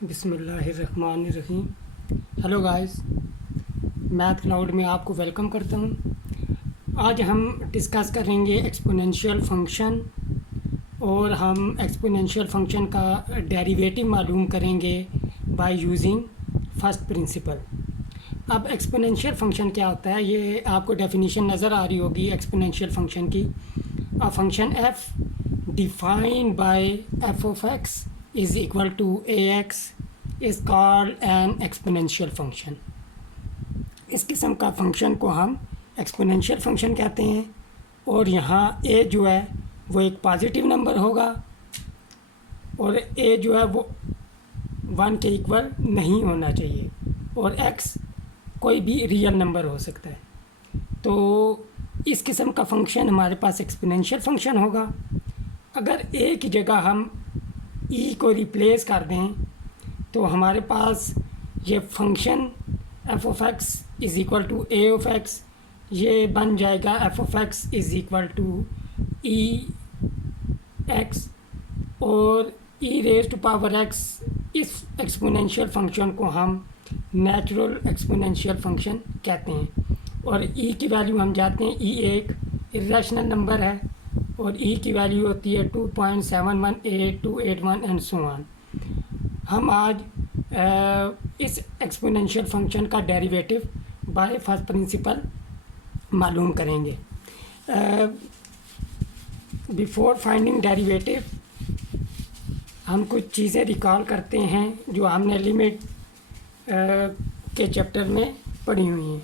बिस्मिल्लाहिर्रहमानिर्रहीम। Hello guys, math cloud में आपको वेलकम करता हूँ। आज हम डिस्कस करेंगे एक्सपोनेंशियल फंक्शन और हम एक्सपोनेंशियल फंक्शन का डेरिवेटिव मालूम करेंगे बाय यूजिंग फर्स्ट प्रिंसिपल। अब एक्सपोनेंशियल फंक्शन क्या होता है, ये आपको डेफिनेशन नज़र आ रही होगी एक्सपोनेंशियल फंक्शन की। A function F defined by F of x is equal to ax is called an exponential function। इस किस्म का फंक्शन को हम एक्सपोनेंशियल फंक्शन कहते हैं। और यहाँ a जो है वो एक पॉजिटिव नंबर होगा और a जो है वो 1 के इक्वल नहीं होना चाहिए और x कोई भी रियल नंबर हो सकता है। तो इस किस्म का फंक्शन हमारे पास एक्सपोनेंशियल फंक्शन होगा। अगर a की जगह हम ई को रिप्लेस कर दें तो हमारे पास ये function f of x is equal to a of x, ये बन जाएगा f of x is equal to e x. और e raise to power x, इस एक्सपोनेंशियल फंक्शन को हम नेचुरल एक्सपोनेंशियल फंक्शन कहते हैं। और ई की वैल्यू हम जानते हैं, ई एक इरेशनल नंबर है और ई की वैल्यू होती है 2.718 एंड सो ऑन। हम आज इस एक्सपोनेंशियल फंक्शन का डेरिवेटिव बाय फर्स्ट प्रिंसिपल मालूम करेंगे। बिफोर फाइंडिंग डेरिवेटिव हम कुछ चीज़ें रिकॉल करते हैं जो हमने लिमिट के चैप्टर में पढ़ी हुई हैं।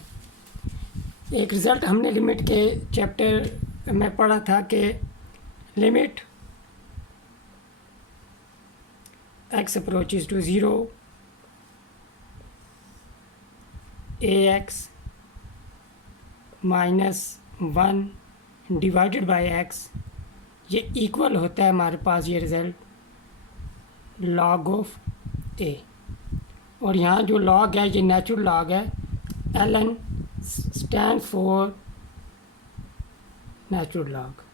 एक रिज़ल्ट हमने लिमिट के चैप्टर में पढ़ा था कि limit x approaches to 0 ax -1 divided by x, ये इक्वल होता है हमारे पास ये रिज़ल्ट लॉग ऑफ a। और यहाँ जो लॉग है ये नेचुरल लॉग है, ln stand for natural log.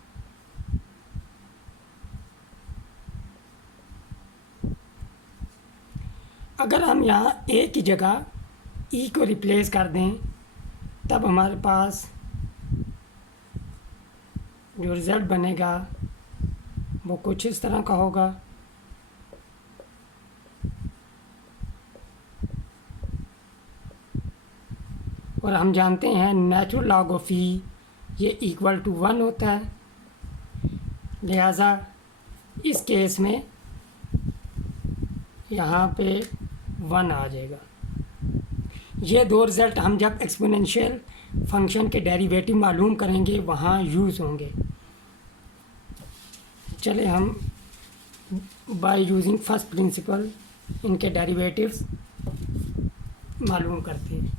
अगर हम यहाँ a की जगह e को रिप्लेस कर दें तब हमारे पास जो रिज़ल्ट बनेगा वो कुछ इस तरह का होगा। और हम जानते हैं नेचुरल लॉग ऑफ e ये इक्वल टू 1 होता है, लिहाजा इस केस में यहाँ पे 1 आ जाएगा। ये दो रिज़ल्ट हम जब एक्सपोनेंशियल फंक्शन के डेरिवेटिव मालूम करेंगे वहाँ यूज़ होंगे। चले हम बाय यूजिंग फर्स्ट प्रिंसिपल इनके डेरिवेटिव्स मालूम करते हैं।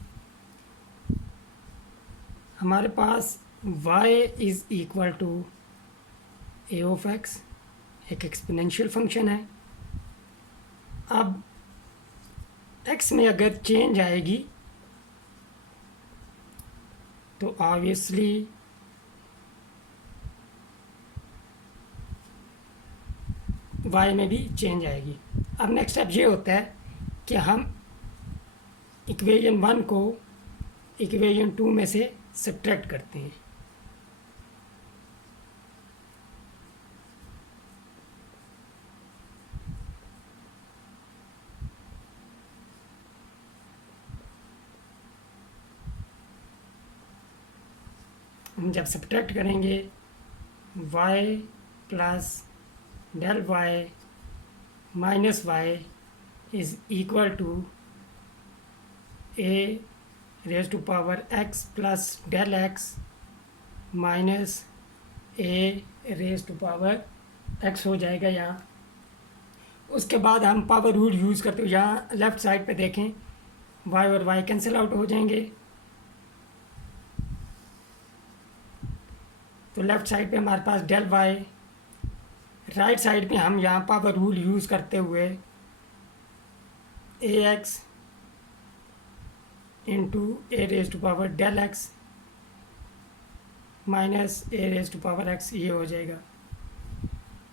हमारे पास y is equal to a of x, एक एक्सपोनेंशियल फंक्शन है। अब x में अगर चेंज आएगी तो ऑब्वियसली y में भी चेंज आएगी। अब नेक्स्ट स्टेप ये होता है कि हम इक्वेशन 1 को इक्वेशन 2 में से सब्ट्रैक्ट करते हैं। हम जब सब्ट्रैक्ट करेंगे y plus del y minus y is equal to a raise to power x plus del x minus a raise to power x हो जाएगा यहाँ। उसके बाद हम पावर रूल यूज़ करते हुए यहाँ लेफ़्ट साइड पे देखें y और y कैंसिल आउट हो जाएंगे। तो लेफ़्ट साइड पे हमारे पास डेल y, राइट साइड पे हम यहाँ पावर रूल यूज़ करते हुए ax into a raise to power del x minus a raise to power x, ये हो जाएगा।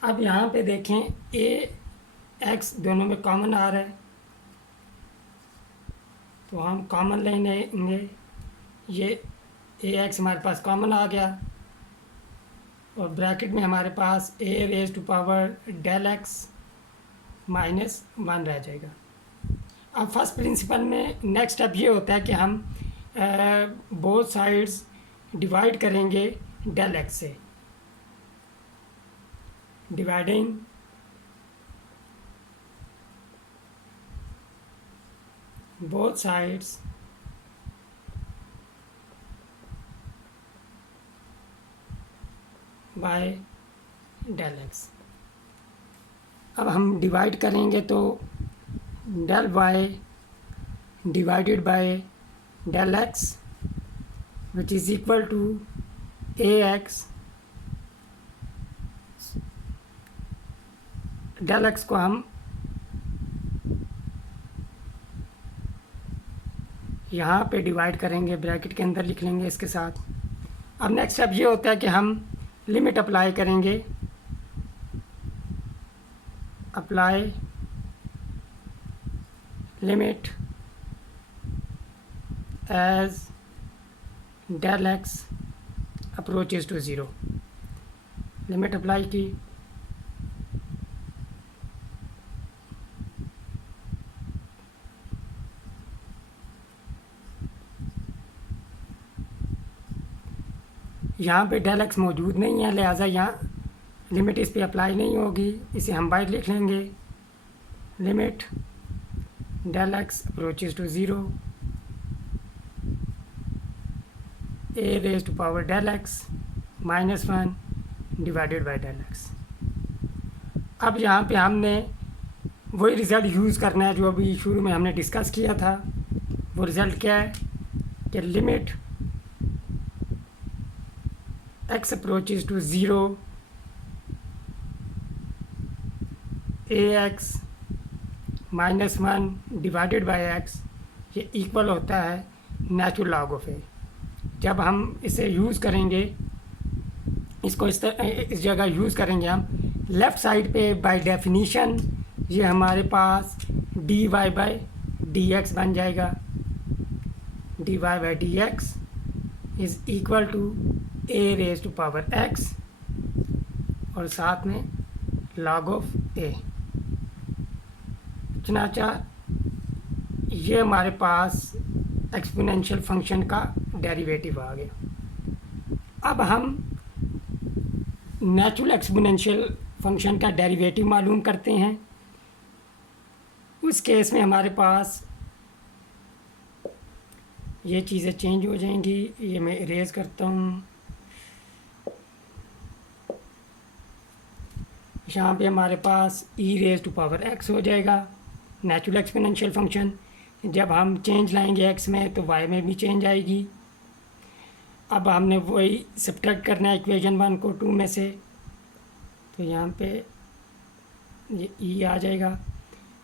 अब यहाँ पे देखें a x दोनों में कॉमन आ रहा है तो हम कॉमन ले लेंगे, ये ए एक्स हमारे पास कॉमन आ गया और ब्रैकेट में हमारे पास a raise to power del x minus one रह जाएगा। अब फर्स्ट प्रिंसिपल में नेक्स्ट स्टेप ये होता है कि हम बोथ साइड्स डिवाइड करेंगे डेल एक्स से, dividing both sides by del x। अब हम डिवाइड करेंगे तो del y divided by del x which is equal to a x. Del x को हम यहाँ पे डिवाइड करेंगे, ब्रैकेट के अंदर लिख लेंगे इसके साथ। अब नेक्स्ट स्टेप ये होता है कि हम लिमिट अप्लाई करेंगे, apply limit as del x approaches to zero. Limit apply की, यहाँ पे डेल एक्स मौजूद नहीं है, लिहाजा यहाँ लिमिट इस पे अप्लाई नहीं होगी, इसे हम बाहर लिख लेंगे। Limit del x approaches to zero a raise to power del x minus one divided by del x. अब यहाँ पे हमने वही रिज़ल्ट यूज़ करना है जो अभी शुरू में हमने डिस्कस किया था। वो रिज़ल्ट क्या है कि limit x approaches to zero A x minus one divided by x, ये इक्वल होता है नेचुरल लॉग ऑफ ए। जब हम इसे यूज़ करेंगे, इसको इस जगह यूज़ करेंगे हम लेफ़्ट साइड पे, बाय डेफिनीशन ये हमारे पास d y by d x बन जाएगा। D y by d x is equal to a raise to power x और साथ में लॉग ऑफ ए। चनाचा ये हमारे पास एक्सपोनेंशियल फंक्शन का डेरिवेटिव आ गया। अब हम नेचुरल एक्सपोनेंशियल फंक्शन का डेरिवेटिव मालूम करते हैं। उस केस में हमारे पास ये चीज़ें चेंज हो जाएंगी, ये मैं इरेज करता हूँ। यहाँ पे हमारे पास e raise to power x हो जाएगा नेचुरल एक्सपोनेंशियल फंक्शन। जब हम चेंज लाएंगे एक्स में तो वाई में भी चेंज आएगी। अब हमने वही सब्ट्रैक्ट करना है इक्वेशन वन को टू में से, तो यहाँ पे ये ई आ जाएगा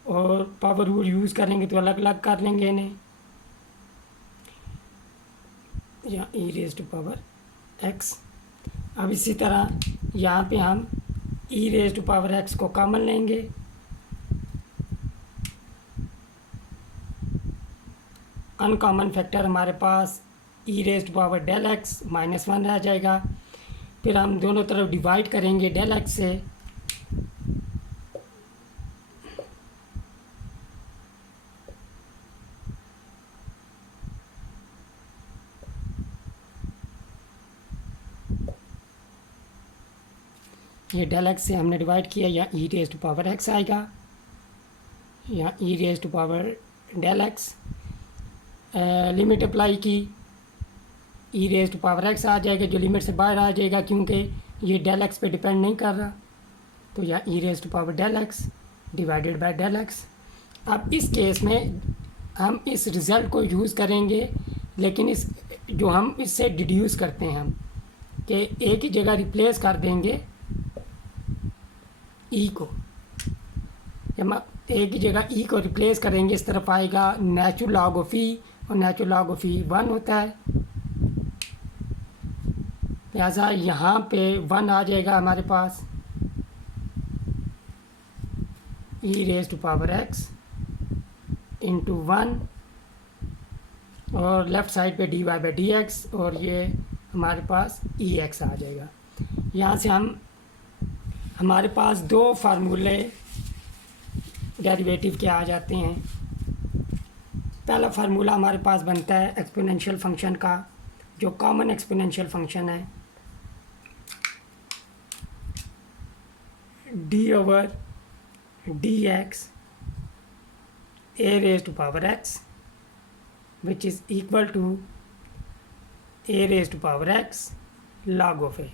और पावर रूल यूज़ करेंगे तो अलग अलग कर लेंगे इन्हें। यहाँ e raise to power x. अब इसी तरह यहाँ पे हम e raise to power x को कॉमन लेंगे, अनकॉमन फैक्टर हमारे पास e raise to power del x minus one रह जाएगा। फिर हम दोनों तरफ डिवाइड करेंगे डेल एक्स से, ये डेल एक्स से हमने डिवाइड किया, यहाँ e raise to power x आएगा, यहाँ e raise to power del x. Limit apply की, e raise to power x आ जाएगा जो लिमिट से बाहर आ जाएगा क्योंकि ये डेल एक्स पे डिपेंड नहीं कर रहा, तो यहाँ e raise to power del x divided by del x. अब इस केस में हम इस रिज़ल्ट को यूज़ करेंगे, लेकिन इस जो हम इससे डिड्यूस करते हैं हम कि ए की जगह रिप्लेस कर देंगे ई को। जब हम ए की जगह ई को रिप्लेस करेंगे इस तरफ आएगा नेचुरल लॉग ऑफ ई, और natural log of e one होता है, लिहाजा यहाँ पे वन आ जाएगा हमारे पास। E raise to power x into one और लेफ़्ट साइड पे dy बाई डी एक्स, और ये हमारे पास ई एक्स आ जाएगा। यहाँ से हमारे पास दो फार्मूले डेरिवेटिव के आ जाते हैं। पहला फार्मूला हमारे पास बनता है एक्सपोनेंशियल फंक्शन का, जो कॉमन एक्सपोनेंशियल फंक्शन है, d over d x a raise to power x which is equal to a raise to power x log of a.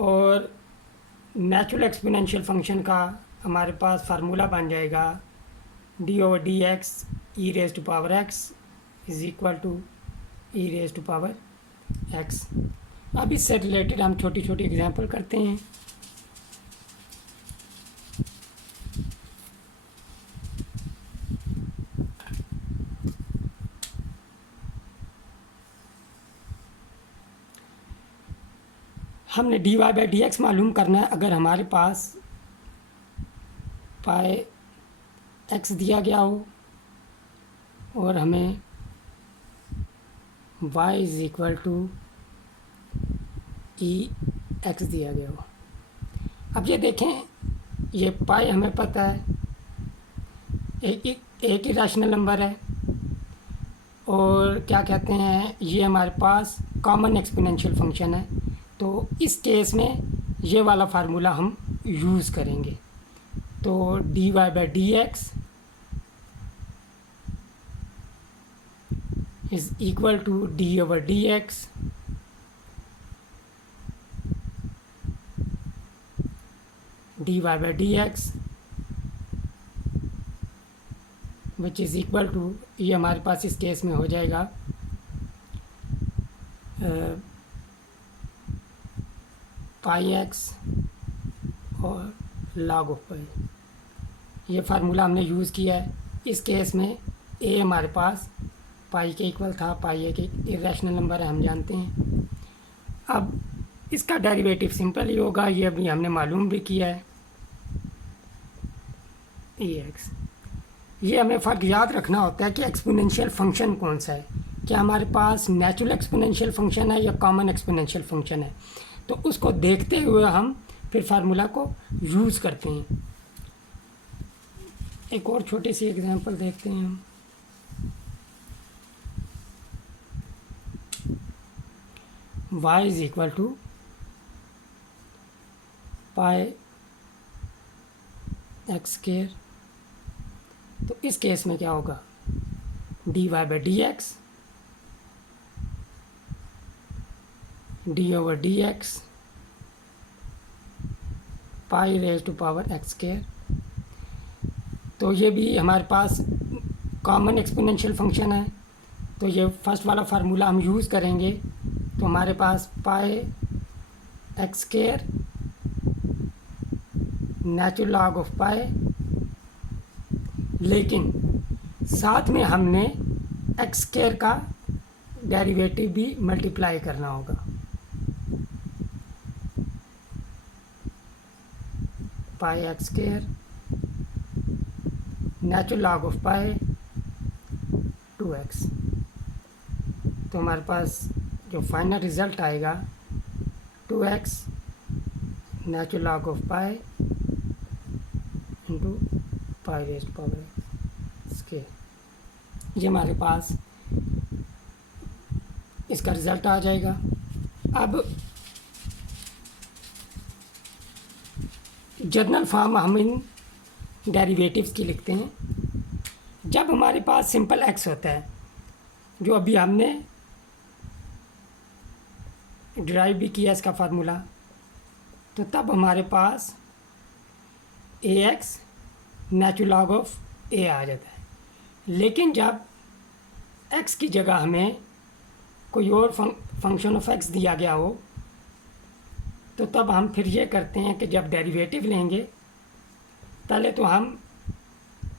और नेचुरल एक्सपोनेंशियल फंक्शन का हमारे पास फार्मूला बन जाएगा d over d x e raise to power x is equal to e raise to power x. अब इससे related हम छोटी छोटी एग्जांपल करते हैं। हमने d y by d x मालूम करना है। अगर हमारे पास पाई एक्स दिया गया हो और हमें y is equal to e x दिया गया हो। अब ये देखें, ये पाई हमें पता है एक ही रैशनल नंबर है, और क्या कहते हैं, ये हमारे पास कॉमन एक्सपोनेंशियल फंक्शन है। तो इस केस में ये वाला फार्मूला हम यूज़ करेंगे। तो d y by d x is equal to d over d x d y by d x which is equal to, ये हमारे पास इस केस में हो जाएगा पाई एक्स और लॉग ऑफ पाई। ये फार्मूला हमने यूज़ किया है। इस केस में ए हमारे पास पाई के इक्वल था, पाई एक इरेशनल नंबर है, हम जानते हैं। अब इसका डेरिवेटिव सिंपल ही होगा, ये अभी हमने मालूम भी किया है, ए एक्स। ये हमें फ़र्क याद रखना होता है कि एक्सपोनेंशियल फंक्शन कौन सा है, क्या हमारे पास नेचुरल एक्सपोनेंशियल फंक्शन है या कॉमन एक्सपोनेंशियल फंक्शन है। तो उसको देखते हुए हम फिर फार्मूला को यूज़ करते हैं। एक और छोटी सी एग्जांपल देखते हैं हम। y is equal to pi x square. तो इस केस में क्या होगा, d y by d x d over d x pi raise to power x square. तो ये भी हमारे पास कॉमन एक्सपोनेंशियल फंक्शन है, तो ये फर्स्ट वाला फार्मूला हम यूज़ करेंगे। तो हमारे पास pi x square natural log of pi, लेकिन साथ में हमने एक्स स्क्वायर का डेरिवेटिव भी मल्टीप्लाई करना होगा। Pi x square natural log of pi 2x। तो हमारे पास जो फाइनल रिज़ल्ट आएगा 2x natural log of pi into pi raised to power x square. ये हमारे पास इसका रिज़ल्ट आ जाएगा। अब जनरल फॉर्म हम इन डेरिवेटिव्स की लिखते हैं। जब हमारे पास सिंपल एक्स होता है, जो अभी हमने डिराइव भी किया इसका फार्मूला, तो तब हमारे पास ए एक्स नेचुरल लॉग ऑफ ए आ जाता है। लेकिन जब एक्स की जगह हमें कोई और फंक्शन ऑफ एक्स दिया गया हो, तो तब हम फिर ये करते हैं कि जब डेरिवेटिव लेंगे, पहले तो हम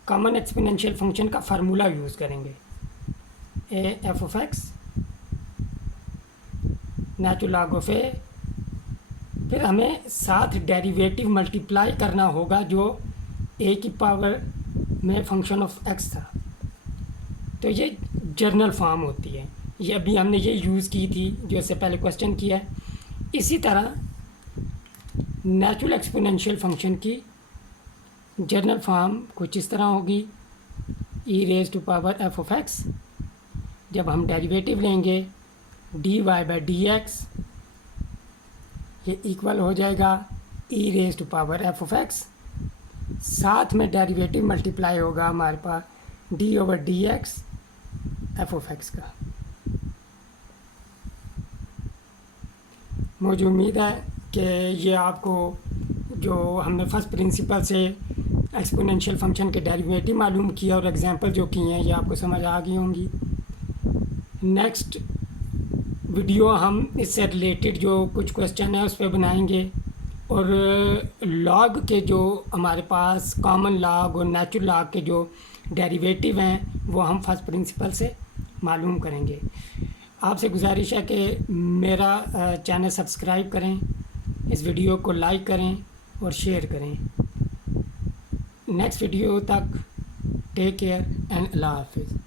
कॉमन एक्सपोनेंशियल फंक्शन का फार्मूला यूज़ करेंगे, a f of x natural log of a. फिर हमें साथ डेरिवेटिव मल्टीप्लाई करना होगा जो ए की पावर में फंक्शन ऑफ एक्स था। तो ये जर्नल फॉर्म होती है। ये अभी हमने ये यूज़ की थी जो इससे पहले क्वेश्चन किया है। इसी तरह नेचुरल एक्सपोनेंशियल फंक्शन की जर्नल फॉर्म कुछ इस तरह होगी, e raise to power f of x. जब हम डेरिवेटिव लेंगे d y by d x, ये इक्वल हो जाएगा e raise to power f of x, साथ में डेरिवेटिव मल्टीप्लाई होगा हमारे पास d over d x f of x का। मुझे उम्मीद है कि ये आपको जो हमने फर्स्ट प्रिंसिपल से एक्सपोनेंशियल फंक्शन के डेरिवेटिव मालूम किया और एग्जांपल जो किए हैं ये आपको समझ आ गई होंगी। नेक्स्ट वीडियो हम इससे रिलेटेड जो कुछ क्वेश्चन है उस पर बनाएंगे, और लॉग के जो हमारे पास कॉमन लॉग और नेचुरल लॉग के जो डेरिवेटिव हैं वो हम फर्स्ट प्रिंसिपल से मालूम करेंगे। आपसे गुजारिश है कि मेरा चैनल सब्सक्राइब करें, इस वीडियो को लाइक करें और शेयर करें। नेक्स्ट वीडियो तक टेक केयर एंड अल्लाह हाफिज़।